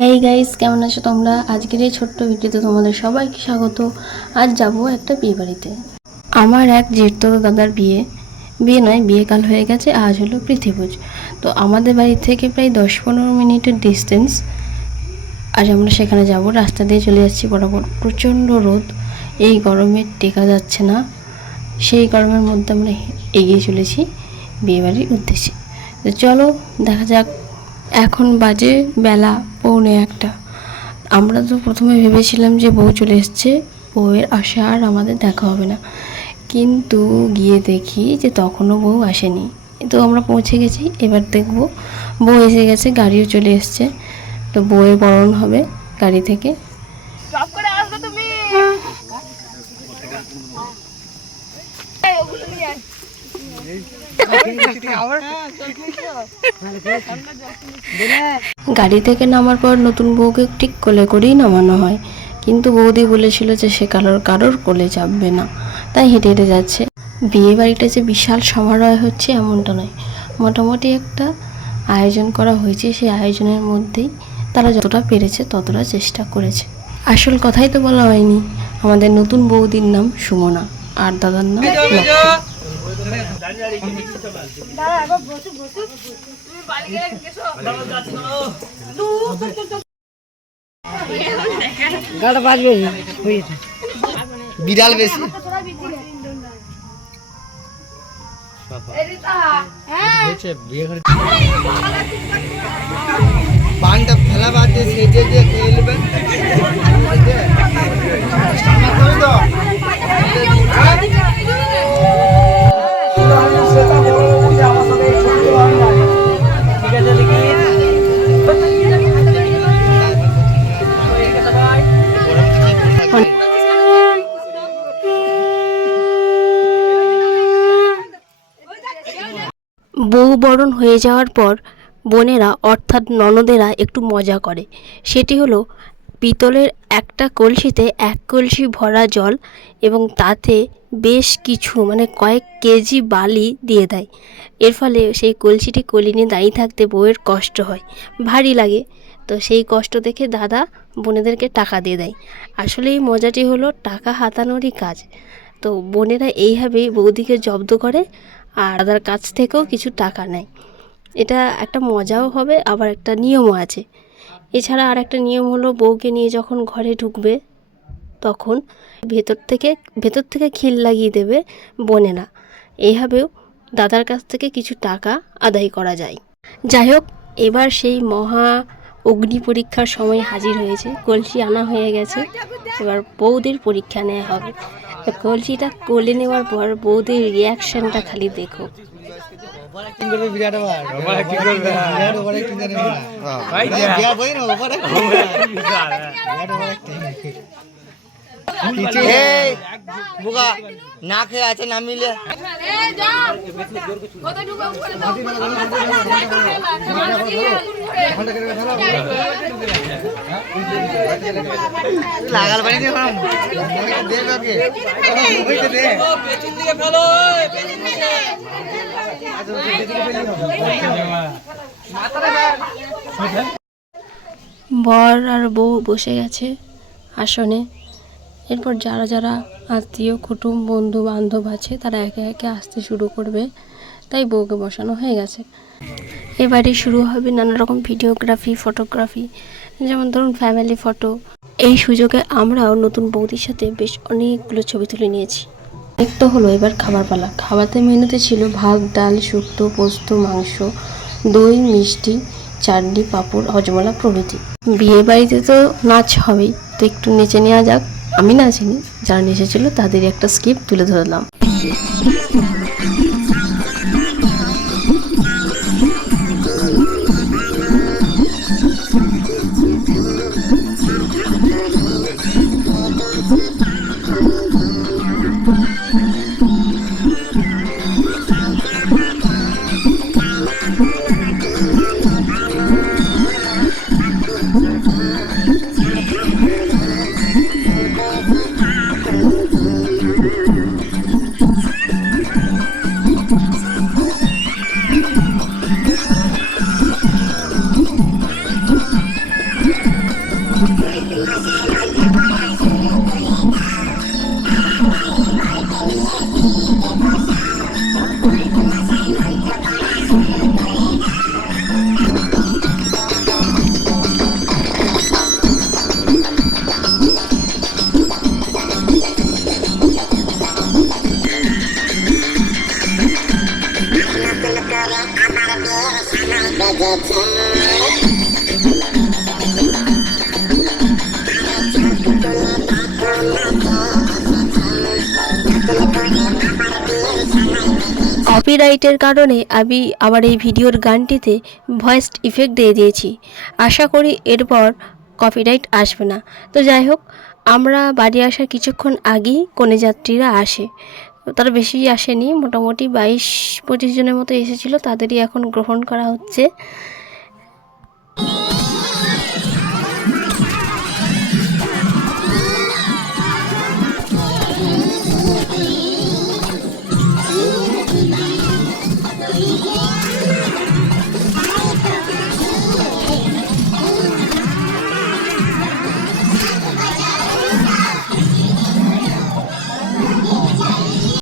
Hey guys, কেমন আছো তোমরা? আজকের এই ছোট্ট ভিডিওতে তোমাদের সবাইকে স্বাগত। আজ যাব একটা বিয়ে বাড়িতে। আমার এক জেঠতো দাদার বিয়ে বিয়ে নয়, বিয়ে কাল হয়ে গেছে। আজ হলো প্রীতিভোজ। তো আমাদের বাড়ি থেকে প্রায় 10-15 মিনিটের ডিস্টেন্স। আজ আমরা সেখানে যাব। রাস্তা দিয়ে চলে যাচ্ছি বরাবর। প্রচণ্ড রোদ, এই গরমে টেকা যাচ্ছে না। সেই গরমের মধ্যে আমরা এগিয়ে চলেছি বিয়েবাড়ির উদ্দেশ্যে। তো চলো দেখা যাক। এখন বাজে বেলা 1:45। আমরা তো প্রথমে ভেবেছিলাম যে বউ চলে এসছে, বউয়ের আসা আর আমাদের দেখা হবে না, কিন্তু গিয়ে দেখি যে তখনও বউ আসেনি। তো আমরা পৌঁছে গেছি। এবার দেখব বউ এসে গেছে, গাড়িও চলে এসছে। তো বউয়ের বরণ হবে গাড়ি থেকে। গাড়ি থেকে নামার পর নতুন বউকে ঠিক কোলে করেই নামানো হয়, কিন্তু বৌদি বলেছিল যে সে কারোর কোলে চাপবে না, তাই হেঁটে হেঁটে যাচ্ছে। বিয়ে বাড়িটা যে বিশাল সমারোহ হচ্ছে এমনটা নয়, মোটামুটি একটা আয়োজন করা হয়েছে। সেই আয়োজনের মধ্যেই তারা যতটা পেরেছে ততটা চেষ্টা করেছে। আসল কথাই তো বলা হয়নি, আমাদের নতুন বৌদির নাম সুমনা আর দাদার নাম বিড়াল বেশি পানটা ফেলা বাদ দিয়ে সেজে দিয়ে খেয়ে নেবেন। বউ বরণ হয়ে যাওয়ার পর বোনেরা অর্থাৎ ননদেরা একটু মজা করে। সেটি হলো পিতলের একটা কলসিতে 1 কলসি ভরা জল এবং তাতে বেশ কিছু কয়েক কেজি বালি দিয়ে দেয়। এর ফলে সেই কলসিটি কোলে নিয়ে দাঁড়িয়ে থাকতে বউয়ের কষ্ট হয়, ভারী লাগে। তো সেই কষ্ট দেখে দাদা বোনেদেরকে টাকা দিয়ে দেয়। আসলে এই মজাটি হলো টাকা হাতানোরই কাজ। তো বোনেরা এইভাবেই বৌদিকে জব্দ করে আর দাদার কাছ থেকেও কিছু টাকা নেয়। এটা একটা মজাও হবে, আবার একটা নিয়মও আছে। এছাড়া আর একটা নিয়ম হলো, বউকে নিয়ে যখন ঘরে ঢুকবে তখন ভেতর থেকে খিল লাগিয়ে দেবে বোনেরা। এইভাবেও দাদার কাছ থেকে কিছু টাকা আদায় করা যায়। যাই হোক, এবার সেই মহা অগ্নি পরীক্ষার সময় হাজির হয়েছে। কলসি আনা হয়ে গেছে, এবার বৌদির পরীক্ষা নেওয়া হবে। কলসিটা কোলে নেওয়ার পর বৌদির রিয়াকশনটা খালি দেখো। না খেয়ে আছে না মিলে লাগাল বাড়ি বর আর বউ বসে গেছে আসনে। এরপর যারা যারা আত্মীয় কুটুম বন্ধু বান্ধব আছে তারা একে একে আসতে শুরু করবে, তাই বউকে বসানো হয়ে গেছে। এবারে শুরু হবে নানা রকম ভিডিওগ্রাফি, ফটোগ্রাফি, যেমন ধরুন ফ্যামিলি ফটো। এই সুযোগে আমরাও নতুন বৌদির সাথে বেশ অনেকগুলো ছবি তুলে নিয়েছি। তো হলো এবার খাবার পালা। খাবারের মেনুতে ছিল ভাত, ডাল, শুক্তো, পোস্ত, মাংস, দই, মিষ্টি, চাটনি, পাঁপড়, হজমলা প্রভৃতি। বিয়ে বাড়িতে তো নাচ হবেই, তো একটু নেচে নেওয়া যাক। আমি নাচিনি, যারা নেচেছিল তাদের একটা স্কিপ তুলে ধরলাম। কপিরাইটের কারণে আমি আমার এই ভিডিওর গানটিতে ভয়েস ইফেক্ট দিয়ে দিয়েছি। আশা করি এরপর কপিরাইট আসবে না। তো যাই হোক, আমরা বাড়ি আসার কিছুক্ষণ আগেই কনে যাত্রীরা আসে। তারা বেশি আসেনি, মোটামুটি 22-25 জনের মতো এসেছিলো। তাদেরই এখন গ্রহণ করা হচ্ছে।